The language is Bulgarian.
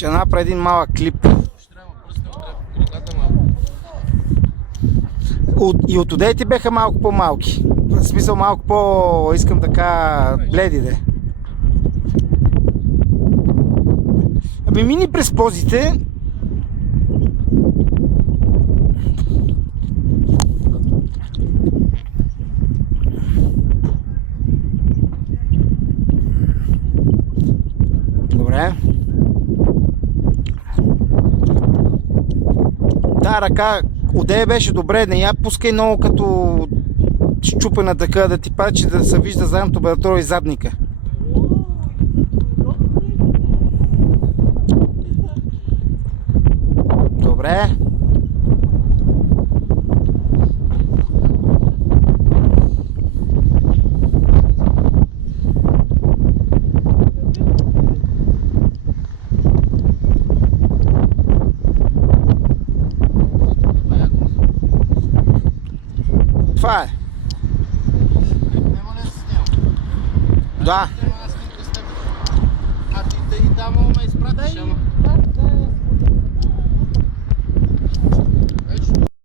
Ще направя един малък клип. И от отдей ти беха малко по-малки. В смисъл малко по... искам така... бледи де. Ами мини през позите. Добре. Та ръка отдей беше добре, не я пускай много като щупена така, да ти пачи да се вижда задното бедро и задника. Добре. Това е. Да. А ти да му ме изпратиш, ама.